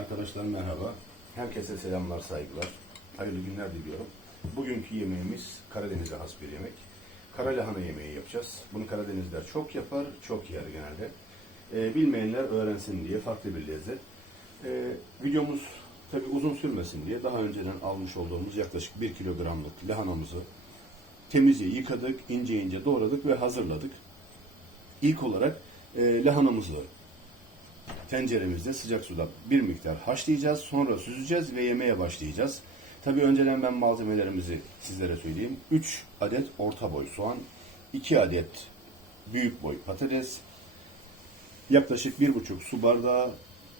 Arkadaşlar merhaba. Herkese selamlar, saygılar. Hayırlı günler diliyorum. Bugünkü yemeğimiz Karadeniz'e has bir yemek. Kara lahana yemeği yapacağız. Bunu Karadenizler çok yapar, çok yer genelde. Ee, bilmeyenler öğrensin diye farklı bir lezzet. Ee, videomuz tabi uzun sürmesin diye daha önceden almış olduğumuz yaklaşık 1 kilogramlık lahanamızı temizce yıkadık, ince ince doğradık ve hazırladık. İlk olarak e, lahanamızı tenceremizde sıcak suda bir miktar haşlayacağız. Sonra süzeceğiz ve yemeye başlayacağız. Tabii önceden ben malzemelerimizi sizlere söyleyeyim. 3 adet orta boy soğan, 2 adet büyük boy patates, yaklaşık 1,5 su bardağı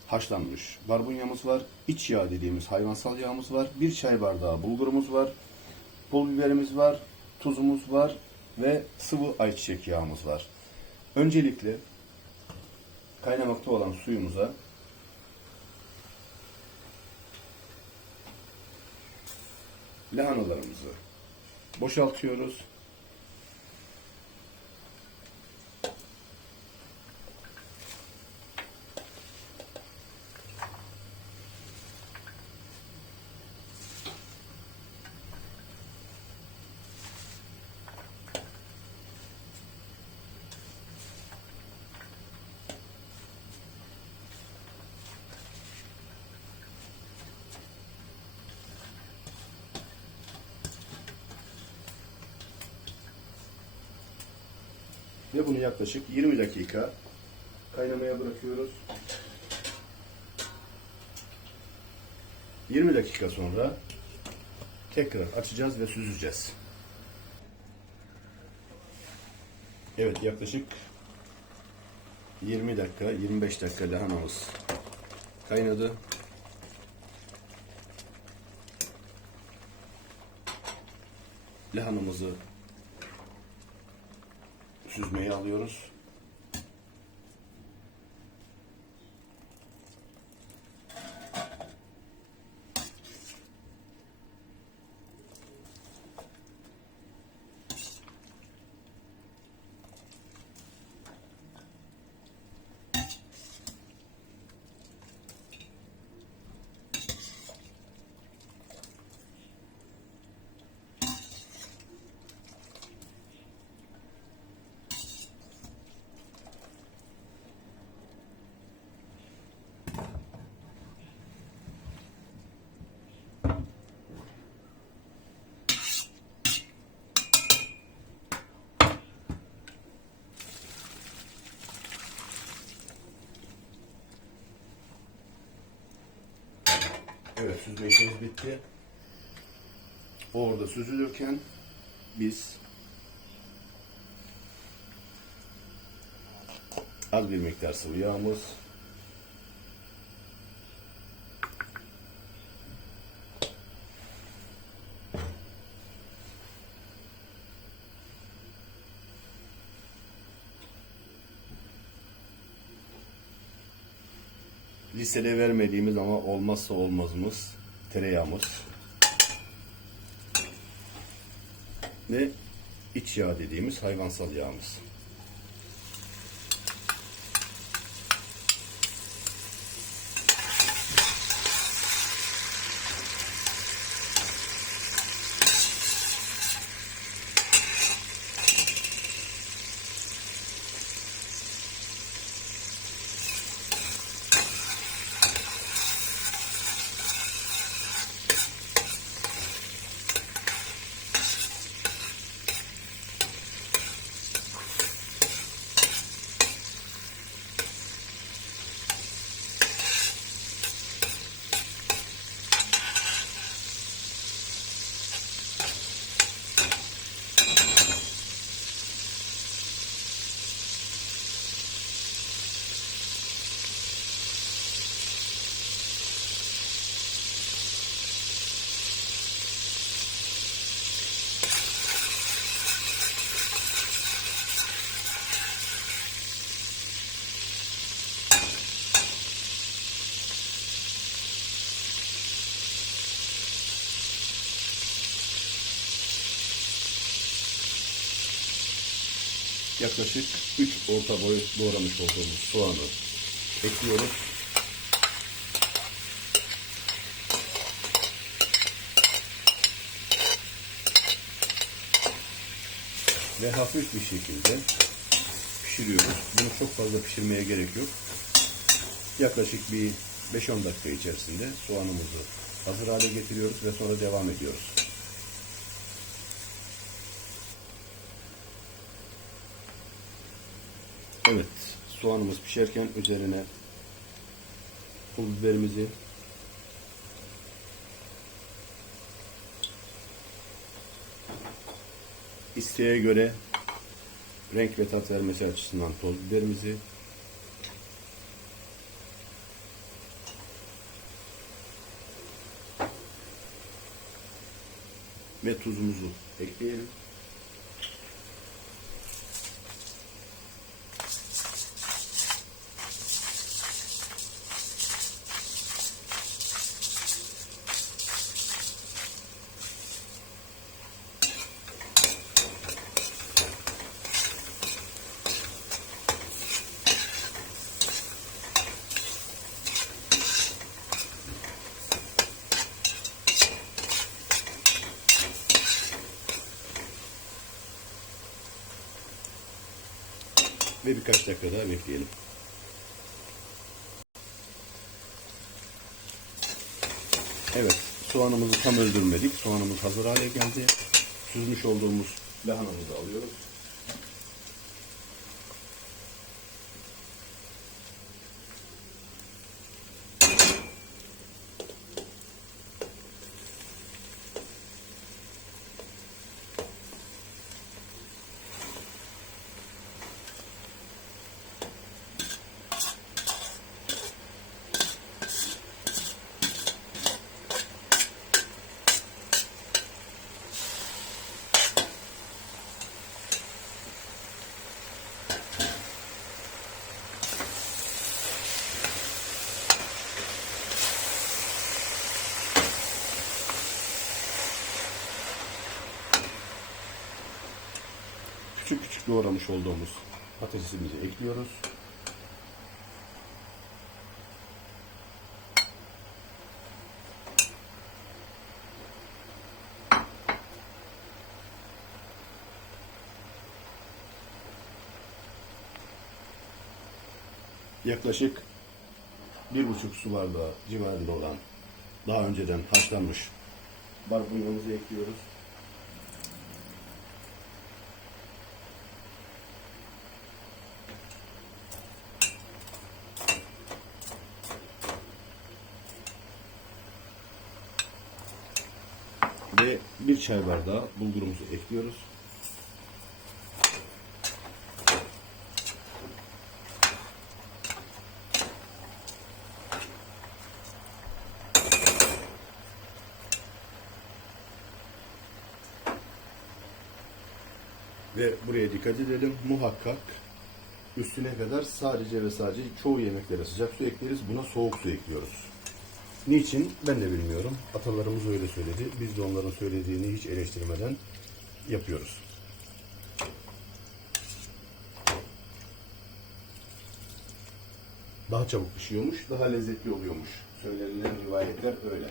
haşlanmış barbunyamız var. İç yağ dediğimiz hayvansal yağımız var. 1 çay bardağı bulgurumuz var. Pul biberimiz var. Tuzumuz var ve sıvı ayçiçek yağımız var. Öncelikle kaynamakta olan suyumuza lahanalarımızı boşaltıyoruz. Ve bunu yaklaşık 20 dakika kaynamaya bırakıyoruz. 20 dakika sonra tekrar açacağız ve süzeceğiz. Evet yaklaşık 20 dakika 25 dakika lahanamız kaynadı. Lahanamızı süzmeye alıyoruz. Evet süzme işimiz bitti. Orada süzülürken biz az bir miktar sıvı yağımız listede vermediğimiz ama olmazsa olmazımız tereyağımız ve iç yağ dediğimiz hayvansal yağımız. yaklaşık 3 orta boy doğramış olduğumuz soğanı ekliyoruz. Ve hafif bir şekilde pişiriyoruz. Bunu çok fazla pişirmeye gerek yok. Yaklaşık bir 5-10 dakika içerisinde soğanımızı hazır hale getiriyoruz ve sonra devam ediyoruz. Evet, soğanımız pişerken üzerine pul biberimizi isteğe göre renk ve tat vermesi açısından toz biberimizi ve tuzumuzu ekleyelim. Ve birkaç dakika daha bekleyelim. Evet, soğanımızı tam öldürmedik. Soğanımız hazır hale geldi. Süzmüş olduğumuz lahanamızı alıyoruz. Küçük küçük doğramış olduğumuz patatesimizi ekliyoruz. Yaklaşık bir buçuk su bardağı civarında olan daha önceden haşlanmış barbunyamızı ekliyoruz. ve bir çay bardağı bulgurumuzu ekliyoruz. Ve buraya dikkat edelim. Muhakkak üstüne kadar sadece ve sadece çoğu yemeklere sıcak su ekleriz. Buna soğuk su ekliyoruz. Niçin? Ben de bilmiyorum. Atalarımız öyle söyledi. Biz de onların söylediğini hiç eleştirmeden yapıyoruz. Daha çabuk pişiyormuş, daha lezzetli oluyormuş. Söylenilen rivayetler öyle.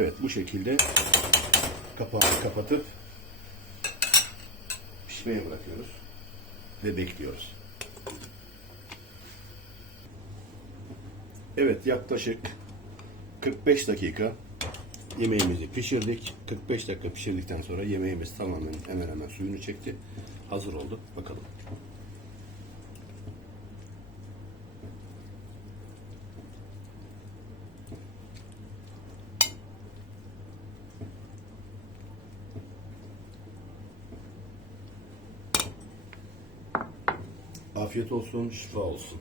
Evet bu şekilde kapağını kapatıp pişmeye bırakıyoruz ve bekliyoruz. Evet yaklaşık 45 dakika yemeğimizi pişirdik. 45 dakika pişirdikten sonra yemeğimiz tamamen hemen hemen suyunu çekti. Hazır oldu. Bakalım. Afiyet olsun, şifa olsun.